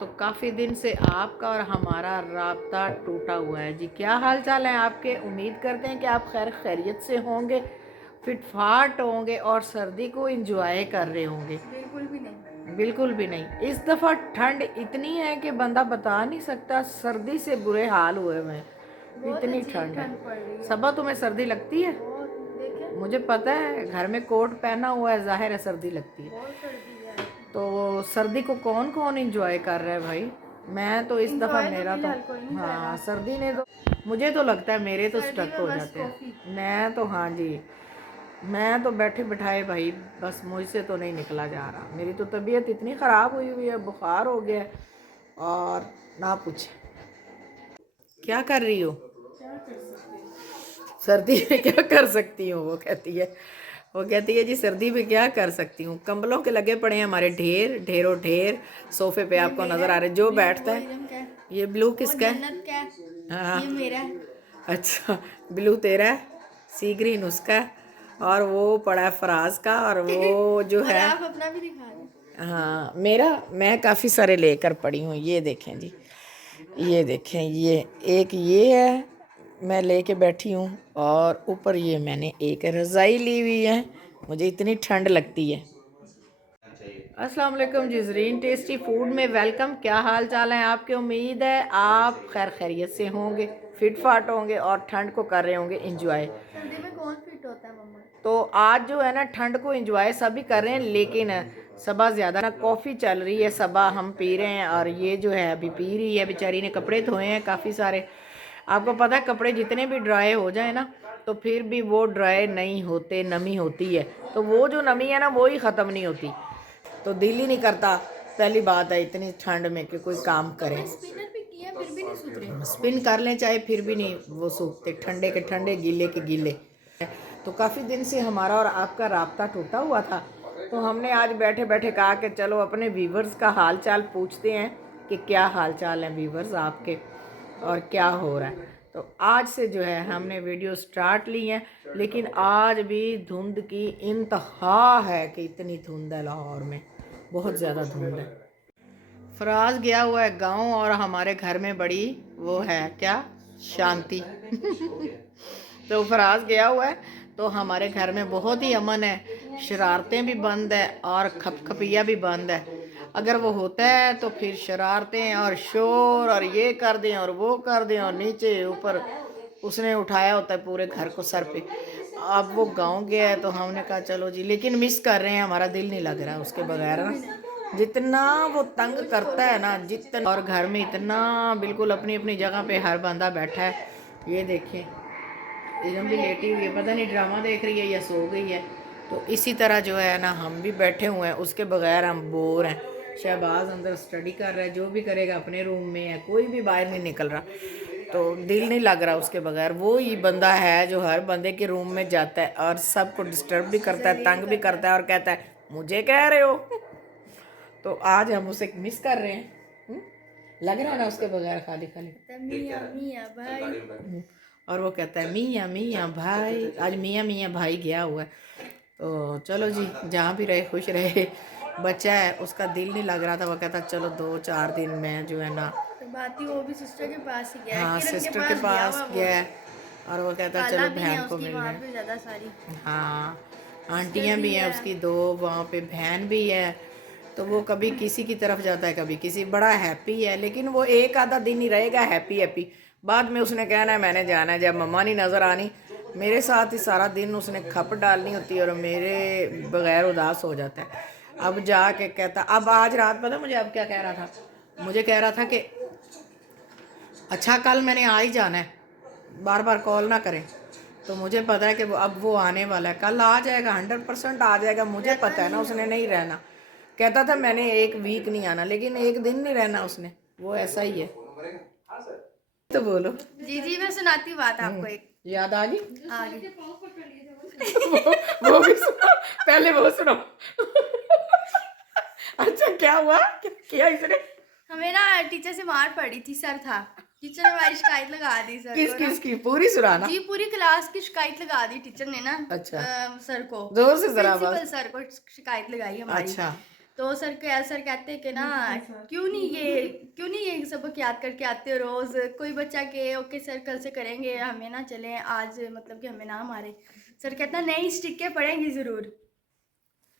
तो काफ़ी दिन से आपका और हमारा राब्ता टूटा हुआ है जी। क्या हाल चाल है आपके? उम्मीद करते हैं कि आप खैर खैरियत से होंगे, फिट फाट होंगे और सर्दी को एंजॉय कर रहे होंगे। बिल्कुल भी नहीं। बिल्कुल भी नहीं। इस दफ़ा ठंड इतनी है कि बंदा बता नहीं सकता, सर्दी से बुरे हाल हुए हुए हैं। बहुत इतनी अजीब ठंड है। ठंड पड़ रही है। सबा तुम्हें सर्दी लगती है? बहुत। देखे मुझे पता है, घर में कोट पहना हुआ है, जाहिर है सर्दी लगती है। बहुत सर्दी है। तो सर्दी को कौन कौन एंजॉय कर रहा है भाई? मैं तो इस दफ़ा इंजॉय तो मेरा तो फिलहाल कोई नहीं कर हाँ, रहा। सर्दी ने तो मुझे तो लगता है मेरे तो सर्दी स्टक में हो बस जाते कॉफी। हैं। मैं तो हाँ जी, मैं तो बैठे बिठाए भाई, बस मुझसे तो नहीं निकला जा रहा। मेरी तो तबीयत इतनी ख़राब हुई हुई है, बुखार हो गया है और ना पूछे। क्या कर रही हो? क्या कर सकते हैं। सर्दी में क्या कर सकती हूँ? वो कहती है जी, सर्दी में क्या कर सकती हूँ। कंबलों के लगे पड़े हैं हमारे ढेर ढेरों ढेर। सोफे पे ये आपको मेरा नज़र आ है। रहे जो ब्लू बैठता वो है। इरम का है। ये ब्लू वो किसका है? जन्नत का है। हाँ, ये मेरा है। अच्छा। ब्लू तेरा है, सी ग्रीन उसका है, और वो पड़ा है फराज का, और वो जो और है आप अपना भी दिखा रहे हाँ मेरा। मैं काफ़ी सारे लेकर पड़ी हूँ। ये देखें जी, ये देखें, ये एक ये है, मैं लेके बैठी हूँ। और ऊपर ये मैंने एक रज़ाई ली हुई है, मुझे इतनी ठंड लगती है। अस्सलाम वालेकुम जी, ज़रीन टेस्टी फूड में वेलकम। क्या हाल चाल है आपके? उम्मीद है आप खैर खैरियत से होंगे, फिट फाट होंगे और ठंड को कर रहे होंगे इंजॉय। सर्दी में कौन फिट होता है मम्मा। तो आज जो है ना, ठंड को एंजॉय सभी कर रहे हैं, लेकिन सबा ज़्यादा ना कॉफ़ी चल रही है, सबा हम पी रहे हैं। और ये जो है अभी पी रही है, बेचारी ने कपड़े धोए हैं काफ़ी सारे। आपको पता है, कपड़े जितने भी ड्राई हो जाए ना, तो फिर भी वो ड्राई नहीं होते, नमी होती है। तो वो जो नमी है ना, वो ही ख़त्म नहीं होती। तो दिल ही नहीं करता, पहली बात है इतनी ठंड में कि कोई काम करे। कपड़े स्पिनर भी किए फिर भी नहीं सुधरे। स्पिन कर लें चाहे, फिर भी नहीं वो सूखते, ठंडे के ठंडे, गीले के गीले। तो काफ़ी दिन से हमारा और आपका राब्ता टूटा हुआ था, तो हमने आज बैठे बैठे कहा कि चलो अपने व्यूवर्स का हाल चाल पूछते हैं कि क्या हाल चाल है व्यूवर्स आपके और क्या हो रहा है। तो आज से जो है हमने वीडियो स्टार्ट ली है, लेकिन आज भी धुंध की इंतहा है कि इतनी धुंध है लाहौर में, बहुत ज़्यादा धुंध है। फराज गया हुआ है गांव और हमारे घर में बड़ी वो है क्या, शांति। तो फराज गया हुआ है तो हमारे घर में बहुत ही अमन है, शरारतें भी बंद है और खपखपिया भी बंद है। अगर वो होता है तो फिर शरारतें और शोर और ये कर दें और वो कर दें और नीचे ऊपर उसने उठाया होता है पूरे घर को सर पे। अब वो गांव गया है तो हमने कहा चलो जी, लेकिन मिस कर रहे हैं, हमारा दिल नहीं लग रहा है उसके बगैर बिल्कुल ना। भी नहीं। जितना वो तंग रोज करता खोलते है ना, हैं। जितना, और घर में इतना बिल्कुल अपनी अपनी जगह पे हर बंदा बैठा है। ये देखें, इरम भी लेटी हुई है, पता नहीं ड्रामा देख रही है या सो गई है। तो इसी तरह जो है ना, हम भी बैठे हुए हैं, उसके बगैर हम बोर हैं। शहबाज अंदर स्टडी कर रहा है, जो भी करेगा अपने रूम में है, कोई भी बाहर नहीं निकल रहा। तो दिल नहीं लग रहा उसके बगैर। वो ही बंदा है जो हर बंदे के रूम में जाता है और सबको डिस्टर्ब भी करता है, जलील तंग भी करता करता है। है और कहता है मुझे कह रहे हो। तो आज हम उसे मिस कर रहे हैं। लग रहा है ना उसके बगैर खाली खाली। मियाँ मियाँ भाई। और वो कहता है मियाँ मियाँ भाई, आज मियाँ मियाँ भाई गया हुआ है। तो चलो जी, जहाँ भी रहे खुश रहे। बच्चा है, उसका दिल नहीं लग रहा था, वो कहता चलो 2-4 दिन में जो है ना। तो बात ही वो भी सिस्टर के पास ही गया है, हाँ, किरण के सिस्टर के पास गया पास हुआ वो। गया है और वो कहता खाला चलो भी है बहन को उसकी मिलना वहाँ है। पे ज़्यादा सारी। हाँ, सिस्टर आंटियाँ भी भी हैं है। उसकी दो, वहाँ पे बहन भी है। तो वो कभी किसी की तरफ जाता है, कभी किसी। बड़ा हैप्पी है, लेकिन वो एक आधा दिन ही रहेगा हैप्पी हैप्पी। बाद में उसने कहना है मैंने जाना है, जब मम्मा नहीं नज़र आनी। मेरे साथ ही सारा दिन उसने खप डालनी होती है और मेरे बगैर उदास हो जाता है। अब जाके कहता, अब आज रात पता मुझे अब क्या कह रहा था, मुझे कह रहा था कि अच्छा कल मैंने आ ही जाना है, बार बार कॉल ना करें। तो मुझे पता है कि अब वो आने वाला है, कल आ जाएगा, 100% आ जाएगा। मुझे रहता पता है ना नहीं है उसने वो। नहीं रहना। कहता था मैंने एक वीक नहीं आना, लेकिन एक दिन नहीं रहना उसने। वो ऐसा ही है। तो बोलो। जी जी, मैं सुनाती हूँ बात आपको एक। याद आ गई। आगे। वो भी सुनो, पहले वो सुनो। अच्छा क्या हुआ, क्या किया इसने? हमें ना टीचर से मार पड़ी थी, सर था। टीचर ने हमारी शिकायत लगा दी सर किस को ना। किस की पूरी सुनाना। जी, पूरी क्लास की शिकायत लगा दी टीचर ने ना। अच्छा, सर को। जोर से जरा प्रिंसिपल बस। सर को शिकायत लगाई हमारी। अच्छा। तो सर कहते कि ना क्यों नहीं ये सबक याद करके आते हो रोज। कोई बच्चा के ओके सर कल से करेंगे, हमें ना चलें आज, मतलब कि हमें ना मारे। सर कहता नहीं स्टिकें पड़ेंगी ज़रूर।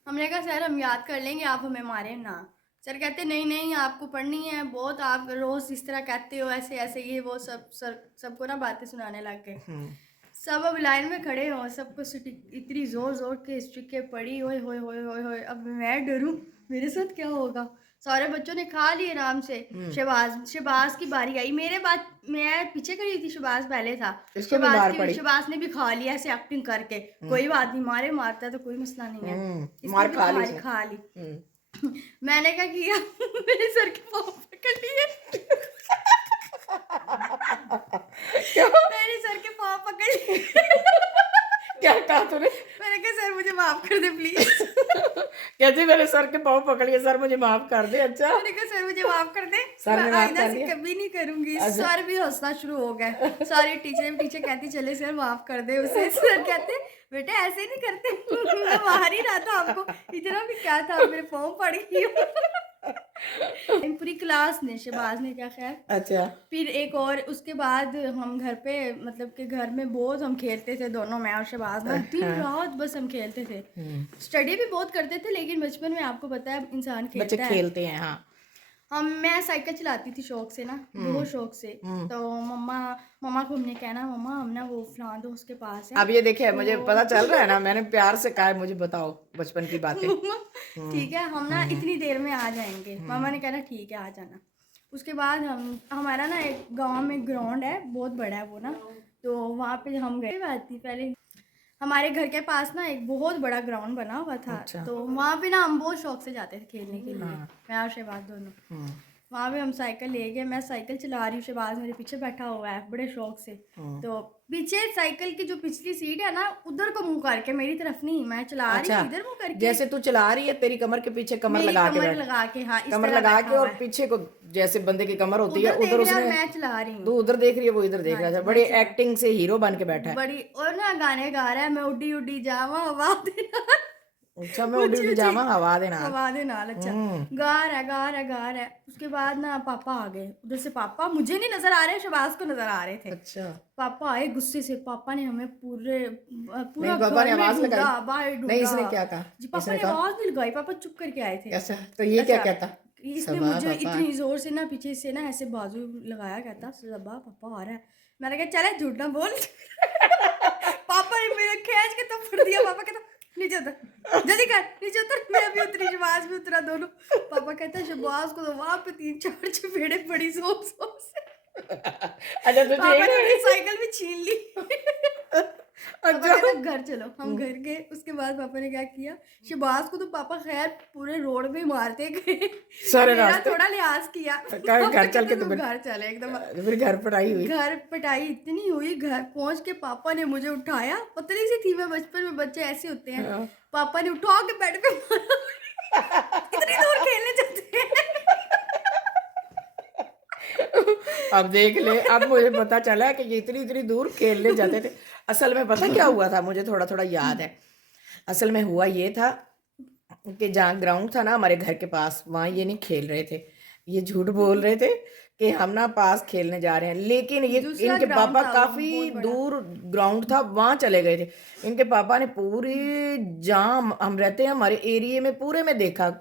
हमने कहा सर हम याद कर लेंगे, आप हमें मारें ना। सर कहते नहीं नहीं आपको पढ़नी है बहुत, आप रोज़ इस तरह कहते हो, ऐसे ऐसे ये वो सब। सर सबको ना बातें सुनाने लग गए। सब अब लाइन में खड़े हो, सबको इतनी जोर जोर के स्टिकें पड़ी, ओए होए होए होए होए। अब मैं डरूं मेरे साथ क्या होगा। सारे बच्चों ने खा लिए आराम से। शहबाज की बारी आई मेरे बाद, मैं पीछे खड़ी थी, शहबाज पहले था। इसको भी मार पड़ी। शहबाज ने भी खा लिया ऐसे एक्टिंग करके। कोई बात नहीं, मारता है तो कोई मसला नहीं है। इसने मार भी खा ली। मैंने क्या किया मेरे सर के पाँव पकड़ लिए। मेरे सर के पाँव पकड़ लिए। क्या कहा तूने? मैंने कहा सर मुझे माफ कर दे प्लीज। कहती मेरे सर के पाँव पकड़िए, सर मुझे माफ कर दे। अच्छा, मैंने कहा सर मुझे माफ कर दे, सर ने मैं माफ आइंदा कर से दिया। कभी नहीं करूंगी। अच्छा। सर भी हंसना शुरू हो गए। सारी टीचर कहती चले सर माफ कर दे उसे। सर कहते बेटा ऐसे नहीं करते। मैं मार ही रहा था आपको, इतना भी क्या था, मेरे पाँव पड़ गई। पूरी क्लास ने, शहबाज ने क्या, खैर। अच्छा, फिर एक और उसके बाद हम घर पे, मतलब कि घर में बहुत हम खेलते थे दोनों, मैं और शहबाज ना दिन रात बस हम खेलते थे। स्टडी भी बहुत करते थे, लेकिन बचपन में आपको पता है इंसान बच्चे खेलता है। खेलते हैं। हाँ, मैं साइकिल चलाती थी शौक से ना, बहुत शौक से। तो मम्मा को हमने कहना मम्मा हम ना वो फलां दोस्त के पास है। अब ये देखिए मुझे पता चल रहा है ना, मैंने प्यार से कहा है मुझे बताओ बचपन की बातें। ठीक है हम ना इतनी देर में आ जाएंगे। मामा ने कहना ठीक है आ जाना। उसके बाद हमारा ना एक गांव में ग्राउंड है, बहुत बड़ा है वो ना, तो वहाँ पे हम गए। बात थी पहले हमारे घर के पास ना एक बहुत बड़ा ग्राउंड बना हुआ था। अच्छा। तो वहाँ पे ना हम बहुत शौक से जाते थे खेलने के लिए, मैं और शहबाज दोनों। वहाँ पे हम साइकिल ले गए, मैं साइकिल चला रही हूँ, शहबाज मेरे पीछे बैठा हुआ है बड़े शौक से। तो पीछे साइकिल की जो पिछली सीट है ना, उधर को मुंह करके, मेरी तरफ नहीं, मैं चला रही हूँ इधर मुंह करके। जैसे तू चला रही है, तेरी कमर के पीछे कमर लगा के बैठ, लगा के, हाँ इस कमर तरह लगा बैठा के, हुआ और है। पीछे को जैसे बंदे की कमर होती है उधर उधर देख रहा है, उसने, मैं चला रही हूँ। तू उधर देख रही है वो इधर देख रहा था। बड़ी एक्टिंग से हीरो बन के बैठा है। बड़ी, और ना गाने गा रहा है, मैं उड्डी उड्डी जावा हवा देना। अच्छा, मैं उड़ी उड़ी जावा हवा देना। अच्छा गा रहा है। उसके बाद ना पापा आ गए उधर से। पापा मुझे नहीं नजर आ रहे, शहबाज को नजर आ रहे थे। अच्छा, पापा आए गुस्से से। पापा ने हमें पूरा पापा ने घर में आवाज ढूंढा, लगाई? बाहर ढूंढा। नहीं, इसने क्या कहा? जी पापा ने आवाज नहीं लगाई, पापा चुप करके आए थे। अच्छा, तो ये क्या कहता? इसने मुझे इतनी जोर से ना पीछे से ना ऐसे बाजू लगाया, कहता सबा पापा आ रहा है। मैंने कहा चले झूठ ना बोल। पापा ने मेरे खींच के तो फड़ दिया। पापा कहता नीचे उतर, जल्दी कर नीचे उतर। मैं भी उतरी, शहबाज भी उतरा, दोनों। पापा कहता है शहबाज को तो वहां पे 3-4 चपेड़े पड़ी जोर जोर से। अच्छा, तो पापा ने मेरी साइकिल भी छीन ली। पापा कहता घर चलो, हम घर गए। उसके बाद पापा ने क्या किया, शहबाज को तो पापा खैर पूरे रोड में मारते गए, सारे मेरा रास्ते थोड़ा लिहाज किया। घर चल के, तो घर चले एकदम। फिर घर पिटाई हुई? घर पिटाई इतनी हुई, घर पहुंच के पापा ने मुझे उठाया। पतली सी थी मैं, बचपन में बच्चे ऐसे होते हैं। पापा ने उठा के बेड पे मारा। इतनी दूर खेलने जाते हैं। अब देख ले, अब मुझे पता चला कि ये इतनी इतनी दूर खेलने जाते थे। असल में पता क्या हुआ था, मुझे थोड़ा थोड़ा याद है। असल में हुआ ये था कि जहाँ ग्राउंड था ना हमारे घर के पास, वहाँ ये नहीं खेल रहे थे, ये झूठ बोल रहे थे कि हम ना पास खेलने जा रहे हैं। लेकिन ये इनके पापा काफ़ी दूर ग्राउंड था, वहाँ चले गए थे। इनके पापा ने पूरी जहाँ हम रहते हैं हमारे एरिए में पूरे में देखा,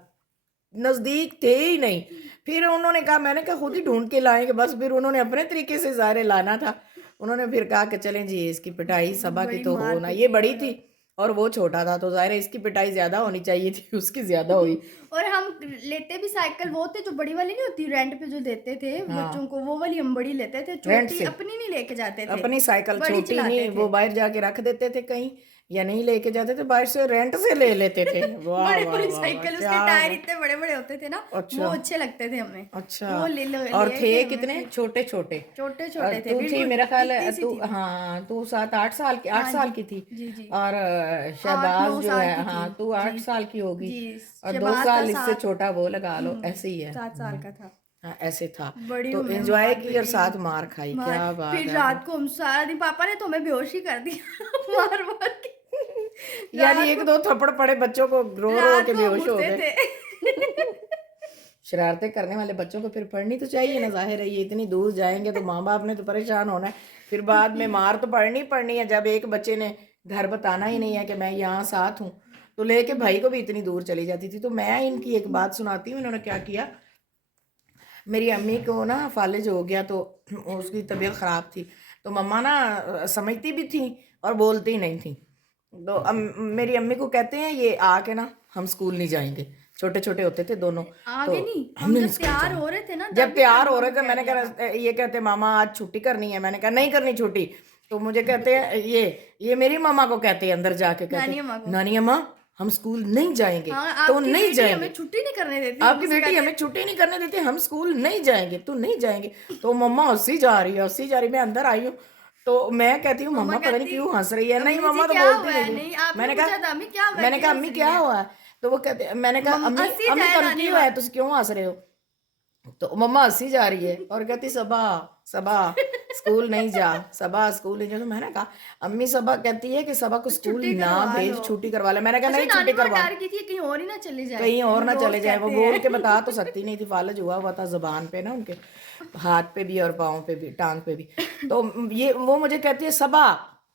नज़दीक थे ही नहीं। फिर उन्होंने कहा, मैंने कहा खुद ही ढूंढ के लाएंगे बस। फिर उन्होंने अपने तरीके से सारे लाना था। उन्होंने फिर कहा कि चलें जी इसकी पिटाई सबा की तो हो ना। ये बड़ी थी और वो छोटा था, तो जाहिर है इसकी पिटाई ज्यादा होनी चाहिए थी, उसकी ज्यादा हुई। और हम लेते भी साइकिल वो थे जो बड़ी वाली नहीं होती, रेंट पे जो देते थे बच्चों को, वो वाली हम बड़ी लेते थे। छोटी अपनी नहीं लेके जाते थे, अपनी साइकिल छोटी नहीं, वो बाहर जाके रख देते थे कहीं, या नहीं लेके जाते थे, बाहर से रेंट से ले लेते थे। वाह बड़ी वाह बड़ी वाह, साइकिल, उसके क्या टायर इतने बड़े बड़े होते थे ना, अच्छा, वो अच्छे लगते थे हमें। अच्छा, वो और थे कितने छोटे छोटे छोटे छोटे थे। तू थी मेरा ख्याल है, इतनी सी तू थी। हाँ तू 7-8 साल की, 8 साल की थी। जी जी। और 8-9 शहबाज जो साल है, की थी। हाँ तू 8 जी साल की होगी, जी। और 2 शहबाज साल का इससे छोटा वो लगा लो, ऐसे ही है। 7 साल का था। हाँ ऐसे था। बड़ी तो हमें एंजॉय मार की और पड़ी। साथ मार खाई, क्या बात फिर है। रात को हम सारा दिन, पापा ने तो हमें बेहोश ही कर दिया मार मार के। यानी 1-2 थप्पड़ पड़े बच्चों को, रो रो रात के को हम बेहोश हो उठते गए। थे। शरारतें करने वाले बच्चों को फिर पढ़नी तो चाहिए ना, जाहिर है ये इतनी दूर जाएंगे तो माँ बाप ने तो परेशान होना है, फिर बाद में मार तो पड़नी है जब एक बच्चे ने घर बताना ही नहीं है कि मैं यहाँ साथ हूँ, तो लेके भाई को भी इतनी दूर चली जाती थी। तो मैं इनकी एक बात सुनाती हूँ, इन्होंने क्या किया, मेरी अम्मी को ना फालिज हो गया, तो उसकी तबीयत ख़राब थी, तो मम्मा ना समझती भी थी और बोलती नहीं थी। तो मेरी अम्मी को कहते हैं ये आके ना हम स्कूल नहीं जाएंगे, छोटे छोटे होते थे दोनों, तो आगे नहीं, हम हमने नहीं जब स्कूल तैयार जाना। हो रहे थे ना जब तभी तैयार हो अम्मा रहे को थे कह मैंने दिया था। कहा, ये कहते मामा आज छुट्टी करनी है, मैंने कहा नहीं करनी छुट्टी, तो मुझे कहते हैं ये मेरी मामा को कहते हैं अंदर जाके, कहते नानी अम्मा को। नानी अम्मा हम स्कूल नहीं जाएंगे, हाँ, तो आपकी नहीं बेटी जाएंगे, हमें छुट्टी नहीं करने देती, आपकी मुझसे बेटी कहते हमें छुट्टी नहीं करने देती, हम स्कूल नहीं जाएंगे, तो नहीं जाएंगे। तो मम्मा हंसी जा रही है, हंसी जा रही है, मैं अंदर आई हूँ, तो मैं कहती हूँ मम्मा मम्मा पता नहीं कहती क्यों हंस रही है, नहीं अम्मी जी मम्मा तो क्या बोलती हुआ है, नहीं नहीं थी। आपने पूछा था अम्मी क्या हुआ है, मैंने क्यों कहा हंस अम्मी रही क्या है। हुआ, तो वो कहते, मैंने कहा अम्मी हंसी अम्मी जाए तुम नानी क्यों माँ। है, तुम क्यों हंस रहे हो, तो मम्मा हंसी जा रही है और कहती सबा सबा स्कूल नहीं जा, सबा स्कूल नहीं जा। तो मैंने कहा अम्मी सबा कहती है कि सबा को स्कूल छुट्टी ना करवा भेज, लो। छुट्टी करवा ले, मैंने कहा अच्छा नहीं नानी छुट्टी माँ करवा, डर की थी कहीं और ही ना चली जाए, कहीं और ना रोज चले जाए, वो कहते बोल हैं। के बता तो सकती नहीं थी, फालज हुआ था जबान पे ना उनके, हाथ पे भी और पाँव पे भी, टांग पे भी। तो ये वो मुझे कहती है सबा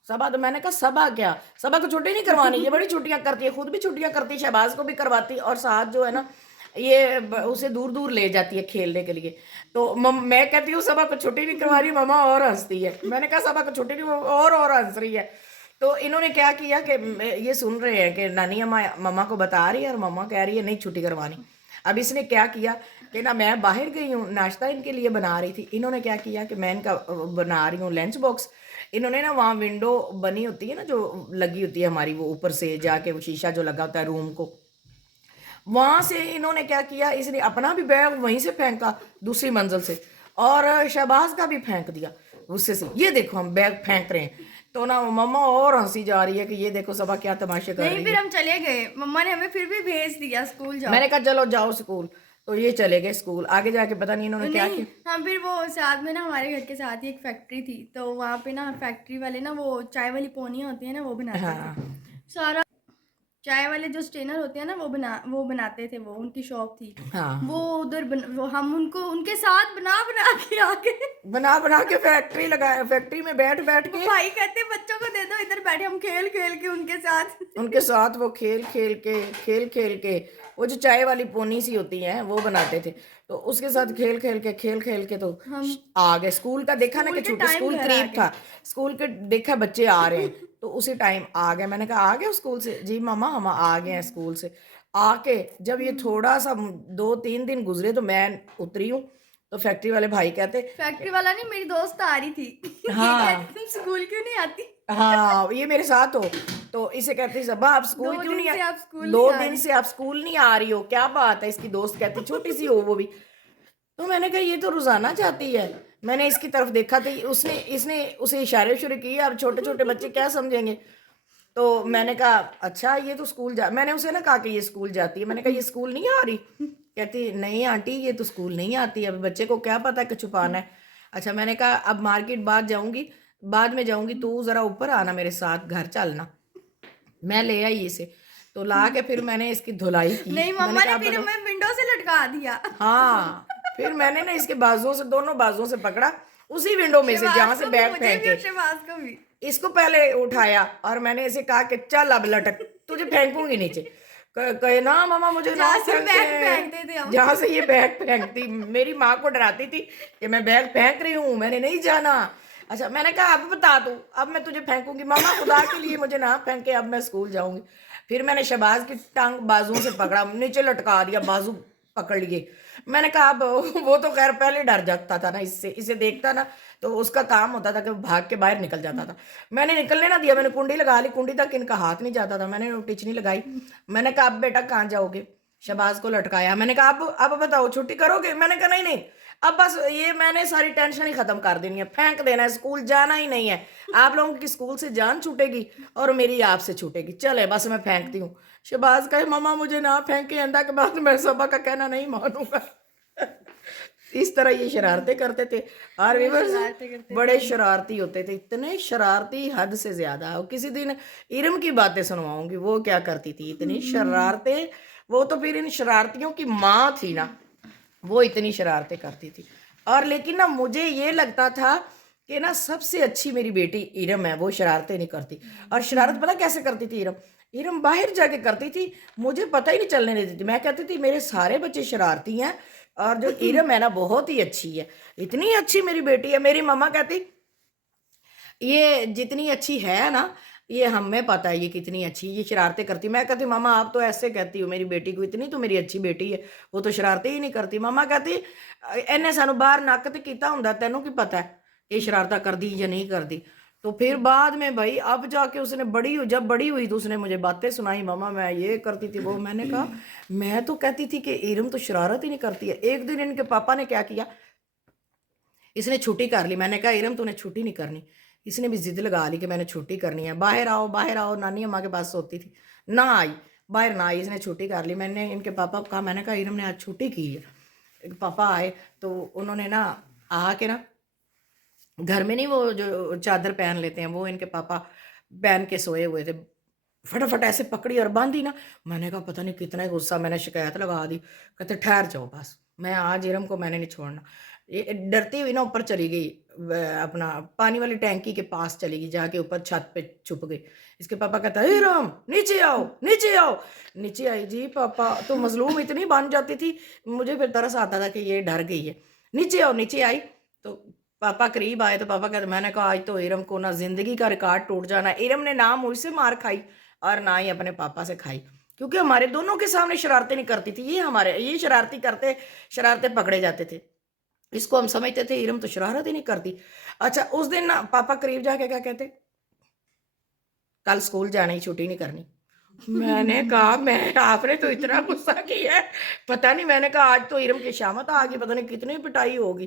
सबा, तो मैंने कहा सबा क्या, सबा को छुट्टी नहीं करवानी, ये बड़ी छुट्टियां करती है, खुद भी छुट्टियां करती है, शहबाज को भी करवाती, और साथ जो है ना ये उसे दूर दूर ले जाती है खेलने के लिए। तो मैं कहती हूँ सबा को छुट्टी नहीं करवा रही, मम्मा और हंसती है, मैंने कहा सबा को छुट्टी नहीं, और हंस रही है। तो इन्होंने क्या किया कि ये सुन रहे हैं कि नानी अम्मा मम्मा को बता रही है और मम्मा कह रही है नहीं छुट्टी करवानी। अब इसने क्या किया कि ना मैं बाहर गई हूँ, नाश्ता इनके लिए बना रही थी, इन्होंने क्या किया कि मैं इनका बना रही हूँ लंच बॉक्स, इन्होंने ना वहाँ विंडो बनी होती है ना जो लगी होती है हमारी, वो ऊपर से जाके वो शीशा जो लगा होता है रूम को, वहां से इन्होंने क्या किया, इसने अपना भी बैग वहीं से फेंका दूसरी मंजिल से, और शहबाज का भी फेंक दिया गुस्से से, ये देखो हम बैग फेंक रहे हैं। तो ना मम्मा और हंसी जा रही है कि ये देखो सबा क्या तमाशे कर नहीं रही फिर है। हम चले गए, मम्मा ने हमें फिर भी भेज दिया स्कूल जाओ। मैंने कहा चलो जाओ स्कूल, तो ये चले गए स्कूल, आगे जाके पता नहीं इन्होंने क्या नहीं किया। हम फिर वो साथ में ना हमारे घर के साथ ही एक फैक्ट्री थी, तो वहाँ पे ना फैक्ट्री वाले ना वो चाय वाली पोनियाँ होती है ना वो बनाते थे, हाँ सारा चाय वाले जो स्टेनर होते हैं ना वो बनाते थे, वो उनकी शॉप थी। वो हाँ, उधर वो हम उनको उनके साथ बना बना के आके बना बना के फैक्ट्री लगाया, फैक्ट्री में बैठ बैठ वो के भाई कहते बच्चों को दे दो इधर बैठे, हम खेल खेल के उनके साथ। उनके साथ वो खेल खेल के वो जो चाय वाली पोनी सी होती है वो बनाते थे, तो उसके साथ खेल खेल के तो हम आ गए स्कूल का, देखा ना स्कूल कि के छुट्टी, टाइम स्कूल घर आ करीब गए। था, स्कूल के देखा बच्चे आ रहे हैं, तो उसी टाइम आ गए। मैंने कहा आ गए स्कूल से, जी मामा हम आ गए हैं स्कूल से। आके जब ये थोड़ा सा 2-3 दिन गुजरे तो मैं उतरी हूँ, तो फैक्ट्री वाले भाई कहते फैक्ट्री वाला नहीं, मेरी दोस्त आ रही थी ये कहती हाँ तुम स्कूल क्यों नहीं आती, हाँ ये मेरे साथ हो, तो इसे कहती सबा आप स्कूल दो क्यों दिन नहीं से आप स्कूल नहीं दो आ दिन रही। से आप स्कूल नहीं आ रही हो, क्या बात है, इसकी दोस्त कहती छोटी सी हो वो भी। तो मैंने कहा ये तो रोजाना जाती है, मैंने इसकी तरफ देखा तो उसने इसने उसे इशारे शुरू किए, अब छोटे छोटे बच्चे क्या समझेंगे। तो मैंने कहा अच्छा ये तो स्कूल जा, मैंने उसे ना कहा कि ये स्कूल जाती है, मैंने कहा ये स्कूल नहीं आ रही, कहती नहीं आंटी ये तो स्कूल नहीं आती, अब बच्चे को क्या पता कि छुपाना है। अच्छा मैंने कहा अब मार्केट बाद में जाऊंगी, तू जरा ऊपर आना मेरे साथ, घर चलना। मैं ले आई इसे, तो ला के फिर मैंने इसकी धुलाई की, नहीं मैंने मम्मा कहा ने अब फिर तो हमें विंडो से लटका दिया। हाँ, फिर मैंने ना इसके बाजुओं से, दोनों बाजुओं से पकड़ा, उसी विंडो में से जहां शहबाज से को भी, बैग मुझे भी फेंके, और शहबाज को भी। इसको पहले उठाया और मैंने इसे कहा कि चल अब लटक, तुझे फेंकूंगी नीचे। कहे ना मामा मुझे ना जहाँ से बैग फेंके, फेंकते थे हम। जहां से ये बैग फेंकती, मेरी माँ को डराती थी कि मैं बैग फेंक रही हूँ, मैंने नहीं जाना। अच्छा मैंने कहा अब बता तू, अब मैं तुझे फेंकूंगी, मामा खुदा के लिए मुझे ना फेंके, अब मैं स्कूल जाऊंगी। फिर मैंने शहबाज की टांग बाजुओं से पकड़ा, नीचे लटका दिया, बाजू पकड़ लिए। मैंने कहा अब वो तो खैर पहले डर जाता था ना इससे, इसे देखता ना तो उसका काम होता था कि वो भाग के बाहर निकल जाता था। मैंने निकलने ना दिया, मैंने कुंडी लगा ली, कुंडी तक इनका हाथ नहीं जाता था, मैंने टिचनी लगाई। मैंने कहा अब बेटा कहाँ जाओगे, शहबाज को लटकाया, मैंने कहा अब बताओ छुट्टी करोगे, मैंने कहा नहीं नहीं अब बस ये मैंने सारी टेंशन ही खत्म कर देनी है, फेंक देना है, स्कूल जाना ही नहीं है, आप लोगों की स्कूल से जान छूटेगी और मेरी आपसे छूटेगी, चले बस मैं फेंकती हूँ। शहबाज कहे मम्मा मुझे ना फेंके, अंदा के बाद मैं सबा का कहना नहीं मानूंगा। इस तरह ये शरारतें करते थे, और व्यूअर्स शरारतें करते बड़े शरारती होते थे, इतने शरारती हद से ज्यादा। और किसी दिन इरम की बातें सुनवाऊंगी, वो क्या करती थी, इतनी शरारतें, वो तो फिर इन शरारतियों की माँ थी ना, वो इतनी शरारतें करती थी। और लेकिन ना मुझे ये लगता था कि ना सबसे अच्छी मेरी बेटी इरम है, वो शरारतें नहीं करती। और शरारत पता कैसे करती थी इरम? इरम बाहर जाके करती थी, मुझे पता ही नहीं चलने देती थी। मैं कहती थी मेरे सारे बच्चे शरारती हैं और जो इरम है ना बहुत ही अच्छी है, इतनी अच्छी मेरी बेटी है। मेरी मम्मा कहती ये जितनी अच्छी है ना, ये हमें पता है ये कितनी अच्छी है, ये शरारतें करती। मैं कहती मामा आप तो ऐसे कहती हो मेरी बेटी को, इतनी तो मेरी अच्छी बेटी है, वो तो शरारतें ही नहीं करती। मामा कहती इन्हें सानू बाहर नक ते कीता हुंदा, तैनू की पता है ये शरारता कर दी या नहीं कर दी। तो फिर बाद में भाई अब जाके उसने जब बड़ी हुई तो उसने मुझे बातें सुनाई, मामा मैं ये करती थी वो। मैंने कहा मैं तो कहती थी कि इरम तो शरारत ही नहीं करती है। एक दिन इनके पापा ने क्या किया, इसने छुट्टी कर ली। मैंने कहा इरम तूने छुट्टी नहीं करनी। इसने भी जिद लगा ली कि मैंने छुट्टी करनी है, बाहर आओ बाहर आओ। नानी अम्मा के पास सोती थी, ना आई, बाहर ना आई, इसने छुट्टी कर ली। मैंने इनके पापा को कहा, मैंने कहा इरम ने आज छुट्टी की है। पापा आए तो उन्होंने ना आके ना घर में नहीं वो जो चादर पहन लेते हैं वो इनके पापा पहन के सोए हुए थे, फटाफट ऐसे पकड़ी और बांधी ना। मैंने कहा पता नहीं कितना गुस्सा, मैंने शिकायत लगा दी। कहते ठहर जाओ बस, मैं आज इरम को मैंने नहीं छोड़ना। ये डरती हुई ना ऊपर चली गई, अपना पानी वाली टैंकी के पास चली गई, जाके ऊपर छत पे छुप गई। इसके पापा कहता है इरम नीचे आओ नीचे आओ। नीचे आई जी पापा, तो मजलूम इतनी बन जाती थी, मुझे फिर तरस आता था कि ये डर गई है। नीचे आओ, नीचे आई तो पापा करीब आए तो पापा कहते, मैंने कहा आज तो इरम को ना जिंदगी का रिकॉर्ड टूट जाना। इरम ने ना मुझसे मार खाई और ना ही अपने पापा से खाई, क्योंकि हमारे दोनों के सामने शरारतें नहीं करती थी। ये शरारती करते, शरारतें पकड़े जाते थे। इसको हम समझते थे इरम तो शरारत ही नहीं करती। अच्छा उस दिन ना पापा करीब जाके क्या कहते, कल स्कूल जाने की छुट्टी नहीं करनी। मैंने कहा मैं आपने तो इतना गुस्सा किया है, पता नहीं। मैंने कहा आज तो इरम की शामत आ गई, पता नहीं कितनी पिटाई होगी।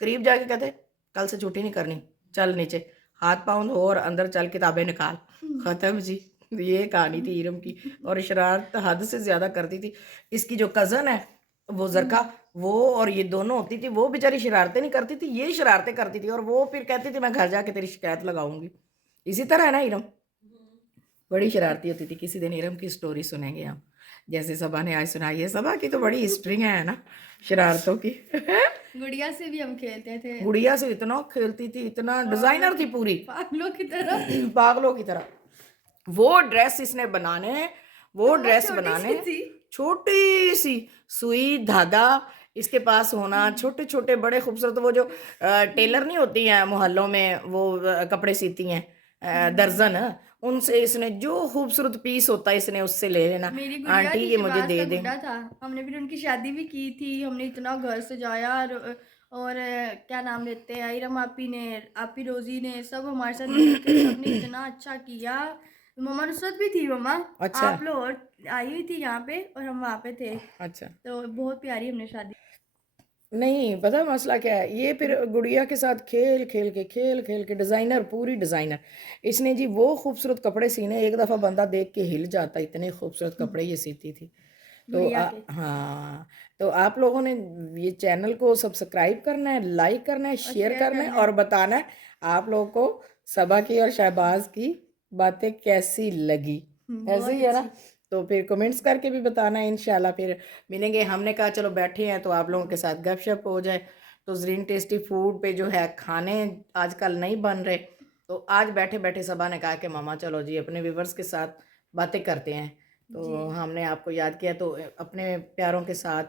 करीब जाके कहते कल से छुट्टी नहीं करनी, चल नीचे हाथ पाँव धो और अंदर चल किताबें निकाल। खत्म जी, ये कहानी थी इरम की। और शरारत हद से ज्यादा करती थी। इसकी जो कजन है वो जरका, वो और ये दोनों होती थी, वो बेचारी शरारतें नहीं करती थी, ये शरारतें करती थी। और वो फिर कहती थी मैं घर जाके तेरी शिकायत लगाऊंगी। इसी तरह है ना इरम, बड़ी शरारती होती थी। किसी दिन इरम की स्टोरी सुनेंगे हम, जैसे सबा ने आज सुनाई है। सबा की तो बड़ी हिस्ट्री है ना शरारतों की। गुड़िया से भी हम खेलते थे, गुड़िया से इतना खेलती थी, इतना डिजाइनर थी पूरी, पागलों की तरह। पागलों की तरह। वो ड्रेस इसने बनाने, वो बहुत ड्रेस छोटी बनाने, सी थी। छोटी सी सुई धागा इसके पास होना, छोटे छोटे बड़े खूबसूरत। वो जो टेलर नहीं होती हैं मोहल्लों में, वो कपड़े सीती हैं दर्जन, उनसे इसने जो खूबसूरत पीस होता है इसने उससे ले लेना, मेरी गुड़िया आंटी थी, ये मुझे शिवाज दे का दें। गुड्डा था। हमने फिर उनकी शादी भी की थी, हमने इतना घर सजाया। और क्या नाम लेते हैं, आयरम आपी ने, आपी रोजी ने, सब हमारे साथ मिलकर सबने इतना अच्छा किया। मम्मा नुसरत भी थी, मम्मा अच्छा आप लोग और आई हुई थी यहाँ पे और हम वहाँ पे थे। अच्छा, तो बहुत प्यारी हमने शादी। नहीं पता मसला क्या है, ये फिर गुड़िया के साथ खेल खेल के डिज़ाइनर, पूरी डिज़ाइनर इसने जी। वो खूबसूरत कपड़े सीने, एक दफ़ा बंदा देख के हिल जाता, इतने खूबसूरत कपड़े ये सीती थी। तो गुड़िया के हाँ, तो आप लोगों ने ये चैनल को सब्सक्राइब करना है, लाइक करना है, और शेयर शेयर करना है करना है। और बताना है आप लोगों को सबा की और शहबाज की बातें कैसी लगी। ऐसे बहुत ही है ना, अच्छी। तो फिर कमेंट्स करके भी बताना है। इंशाल्लाह फिर मिलेंगे। हमने कहा चलो बैठे हैं तो आप लोगों के साथ गपशप हो जाए। तो ज़रीन टेस्टी फूड पे जो है खाने आजकल नहीं बन रहे, तो आज बैठे बैठे सबा ने कहा कि मामा चलो जी अपने व्यूवर्स के साथ बातें करते हैं। जी तो हमने आपको याद किया, तो अपने प्यारों के साथ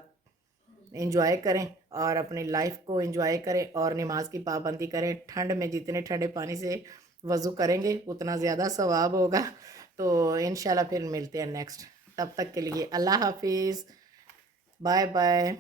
एंजॉय करें और अपनी लाइफ को एंजॉय करें और नमाज की पाबंदी करें। ठंड में जितने ठंडे पानी से वज़ू करेंगे उतना ज़्यादा सवाब होगा। तो इंशाल्लाह फिर मिलते हैं नेक्स्ट। तब तक के लिए अल्लाह हाफिज़, बाय बाय।